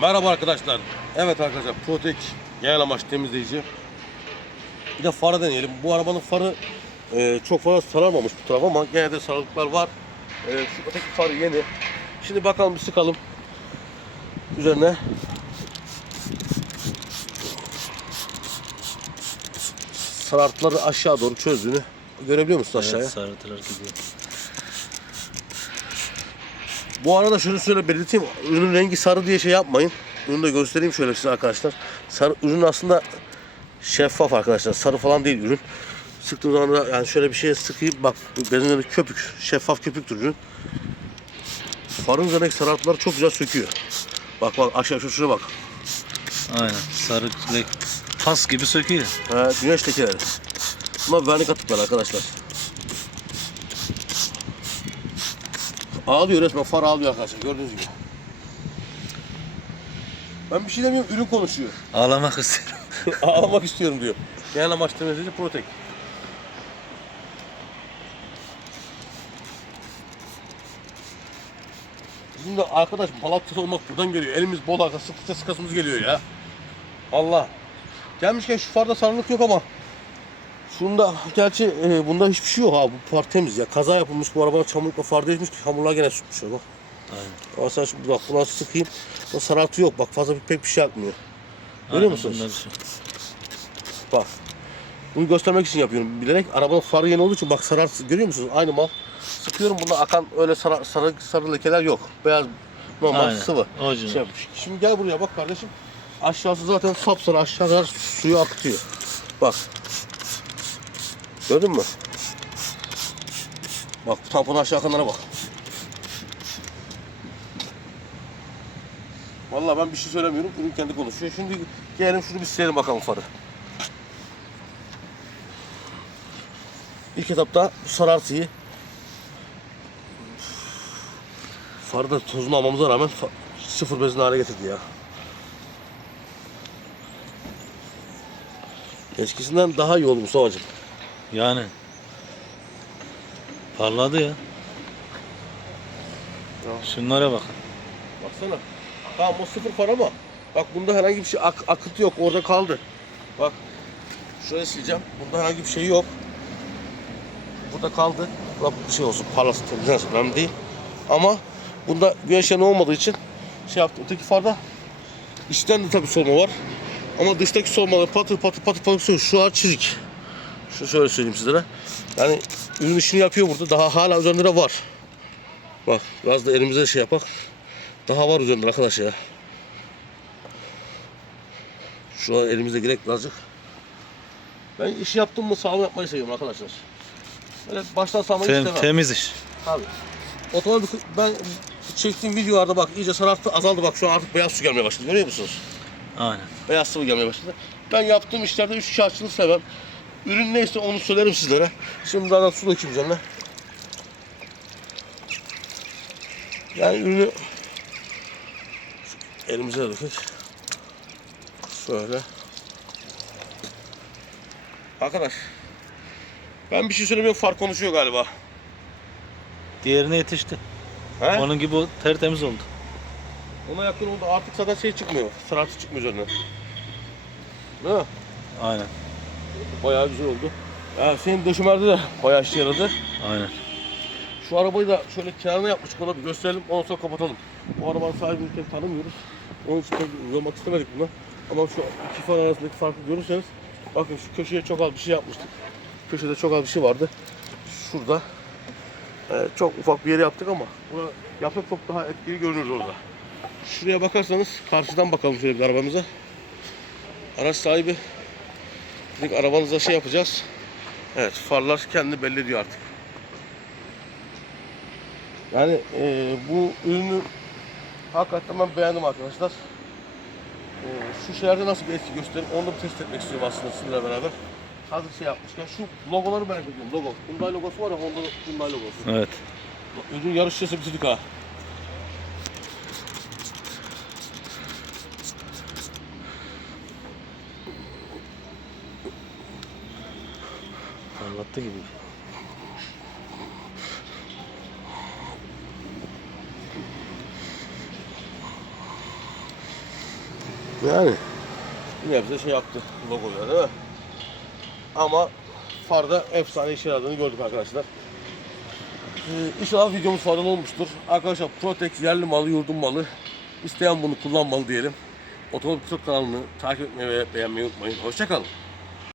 Merhaba arkadaşlar. Evet arkadaşlar Protek genel amaç temizleyici. Bir de farı deneyelim. Bu arabanın farı e, çok fazla sararmamış bu taraf ama gene de sarılıklar var. E, şu öteki farı yeni. Şimdi bakalım bir sıkalım. Üzerine. Sarartıları aşağı doğru çözdüğünü görebiliyor musun aşağıya? Evet, sarıtılar gidiyor. Bu arada şunu şöyle belirteyim. Ürünün rengi sarı diye şey yapmayın. Ürünü de göstereyim şöyle size arkadaşlar. Sarı ürün aslında şeffaf arkadaşlar. Sarı falan değil ürün. Sıktığım zaman da yani şöyle bir şeye sıkayım. Bak benzinleri köpük. Şeffaf köpüktür ürün. Farın üzerindeki sarartıları çok güzel söküyor. Bak bak aşağı şu şuraya bak. Aynen. Sarı lek pas gibi söküyor. Ha, güneş lekeleri. Bunlar vernik atıklar arkadaşlar. Ağlıyor resmen far ağlıyor arkadaşlar gördüğünüz gibi. Ben bir şey demiyorum ürün konuşuyor. Ağlamak istiyorum. Ağlamak istiyorum diyor. Genel amaç temizleyici Protek. Bizim de arkadaş Malatyalı olmak buradan geliyor. Elimiz bol arka sıkıca sıkasımız geliyor ya. Allah. Gelmişken şu farda sarılık yok ama. Şunda gerçi e, bunda hiçbir şey yok ha. Bu far temiz ya. Kaza yapılmış bu arabada çamurlukla far değişmiş ki hamurlar gene sürtmüş bak. Aynen. Ama sen şimdi bak buna sıkayım. O sarartı yok bak fazla bir, pek bir şey yapmıyor. Görüyor musunuz? şey. Bak. Bunu göstermek için yapıyorum bilerek. Arabanın farı yeni olduğu için bak sarar görüyor musunuz? Aynı mal. Sıkıyorum bunda akan öyle sarı, sarı, sarı lekeler yok. Beyaz normal Aynen. sıvı. Orijinal. Şey yapmış. Şimdi gel buraya bak kardeşim. Aşağısı zaten sapsarı aşağı kadar suyu akıtıyor. Bak. Gördün mü? Bak tampon aşağı akanlara bak. Vallahi ben bir şey söylemiyorum. Ürün kendi konuşuyor. Şimdi gelelim şunu bir silelim bakalım farı. İlk etapta bu sarartıyı farı da tozunu almamıza rağmen sıfır bezin hale getirdi ya. Eskisinden daha iyi oldu Mustafa'cığım. Yani. Parladı ya. Şunlara bakın. Baksana. Tamam o sıfır far ama bak bunda herhangi bir şey ak- akıntı yok. Orada kaldı. Bak. Şöyle sileceğim. Bunda herhangi bir şey yok. Burada kaldı. Bak bir şey olsun. Parlasın temizlensin. Önemli değil. Ama bunda güneş yanı olmadığı için şey yaptım. Öteki farda içten de tabii solma var. Ama dıştaki solmalar patır patır patır patır söylüyor. Şu an çizik. Şu şöyle söyleyeyim sizlere. Yani ürün işini yapıyor burada. Daha hala üzerinde var. Bak biraz da elimize şey yapak. Daha var üzerinde arkadaş ya. Şu an elimizde gerek birazcık. Ben iş yaptım mı sağlam yapmayı seviyorum arkadaşlar. Böyle baştan sağlamayı Tem- istemem. temiz iş. Abi. Otomobil ben çektiğim videolarda bak iyice sararttı azaldı bak şu an artık beyaz su gelmeye başladı görüyor musunuz? Aynen. Beyaz sıvı gelmeye başladı. Ben yaptığım işlerde üç kağıtçılık sevmem. Ürün neyse onu söylerim sizlere. Şimdi daha da su dökeyim üzerine. Yani ürünü elimize dökük. Şöyle. Arkadaş. Ben bir şey söylemiyorum fark konuşuyor galiba. Diğerine yetişti. He? Onun gibi o tertemiz oldu. Ona yakın oldu. Artık zaten şey çıkmıyor. Sarartı çıkmıyor üzerine. Değil mi? Aynen. Bayağı güzel oldu. Ya senin döşümerde de bayağı işe yaradı. Aynen. Şu arabayı da şöyle kenarına yapmıştık ona bir gösterelim. Ondan sonra kapatalım. Bu arabanın sahibini pek tanımıyoruz. Onun için pek yormak istemedik buna. Ama şu iki far arasındaki farkı görürseniz bakın şu köşeye çok az bir şey yapmıştık. Köşede çok az bir şey vardı. Şurada e, çok ufak bir yere yaptık ama buna yapsak çok daha etkili görünür orada. Şuraya bakarsanız karşıdan bakalım şöyle bir arabamıza. Araç sahibi dedik arabanıza şey yapacağız. Evet farlar kendini belli ediyor artık. Yani e, bu ürünü hakikaten ben beğendim arkadaşlar. E, şu şeylerde nasıl bir etki gösterir onu da test etmek istiyorum aslında sizinle beraber. Hazır şey yapmışken şu logoları merak ediyorum. Logo. Hyundai logosu var ya Honda Hyundai logosu. Evet. Ürün yarışçısı bitirdik ha. Parlattı gibi. Yani bir nebze şey yaptı logoya değil mi? Ama farda efsane işe yaradığını gördük arkadaşlar. Ee, inşallah videomuz faydalı olmuştur. Arkadaşlar Protex yerli malı, yurdun malı. İsteyen bunu kullanmalı diyelim. Otomobil Kısa kanalını takip etmeyi ve beğenmeyi unutmayın. Hoşçakalın.